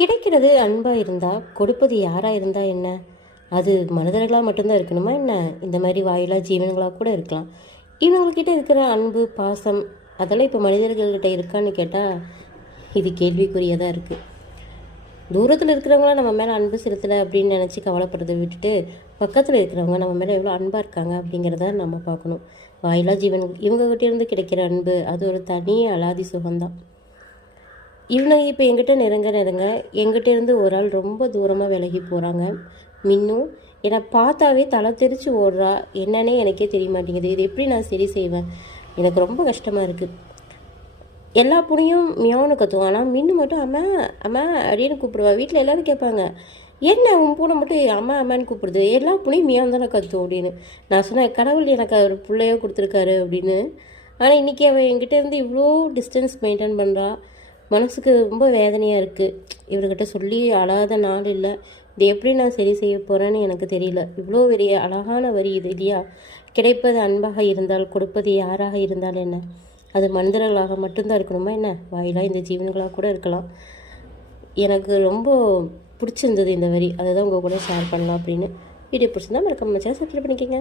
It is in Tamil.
கிடைக்கிறது அன்பாக இருந்தால் கொடுப்பது யாராக இருந்தால் என்ன? அது மனிதர்களாக மட்டும்தான் இருக்கணுமா என்ன? இந்த மாதிரி வாயிலா ஜீவன்களாக கூட இருக்கலாம். இவங்கக்கிட்ட இருக்கிற அன்பு பாசம் அதெல்லாம் இப்போ மனிதர்கள்கிட்ட இருக்கான்னு கேட்டால் இது கேள்விக்குரியதாக இருக்குது. தூரத்தில் இருக்கிறவங்களாம் நம்ம மேலே அன்பு செலுத்தலை அப்படின்னு நினச்சி கவலைப்படுறதை விட்டுட்டு பக்கத்தில் இருக்கிறவங்க நம்ம மேலே எவ்வளோ அன்பாக இருக்காங்க அப்படிங்கிறத நம்ம பார்க்கணும். வாயிலா ஜீவன் இவங்ககிட்ட இருந்து கிடைக்கிற அன்பு அது ஒரு தனி அலாதி சுகம்தான். இவங்க இப்போ எங்கிட்ட நெருங்க எங்கிட்ட இருந்து ஒரு ஆள் ரொம்ப தூரமாக விலகி போகிறாங்க. மின்னும் என்னை பார்த்தாவே தலை தெரிச்சு ஓடுறா. என்னன்னே எனக்கே தெரிய மாட்டேங்குது. இது எப்படி நான் சரி செய்வேன்? எனக்கு ரொம்ப கஷ்டமாக இருக்குது. எல்லா புனையும் மியாவுன்னு கத்துவோம், ஆனால் மின்னு மட்டும் அம்மா அம்மா அப்படின்னு கூப்பிடுவா. வீட்டில் எல்லோரும் கேட்பாங்க, என்ன உன் பூனை மட்டும் அம்மா அம்மான்னு கூப்பிடுது, எல்லா புனையும் மியாவும் தானே கத்துவோம் அப்படின்னு. நான் சொன்னேன், கடவுள் எனக்கு ஒரு பிள்ளையோ கொடுத்துருக்காரு அப்படின்னு. ஆனால் இன்றைக்கி அவள் என்கிட்ட இருந்து இவ்வளோ டிஸ்டன்ஸ் மெயின்டைன் பண்ணுறா. மனசுக்கு ரொம்ப வேதனையாக இருக்குது. இவர்கிட்ட சொல்லி அழாத நாள் இல்லை. இது எப்படி நான் சரி செய்ய போகிறேன்னு எனக்கு தெரியல. இவ்வளோ பெரிய அழகான வரி இது இல்லையா? கிடைப்பது அன்பாக இருந்தால் கொடுப்பது யாராக இருந்தால் என்ன? அது மனிதர்களாக மட்டும்தான் இருக்கணுமா என்ன? வாயிலாக இந்த ஜீவன்களாக கூட இருக்கலாம். எனக்கு ரொம்ப பிடிச்சிருந்தது இந்த வரி. அதை தான் உங்கள் கூட ஷேர் பண்ணலாம் அப்படின்னு. வீடியோ பிடிச்சிருந்தா மறக்காம சேனல் சப்ஸ்கிரைப் பண்ணிக்கோங்க.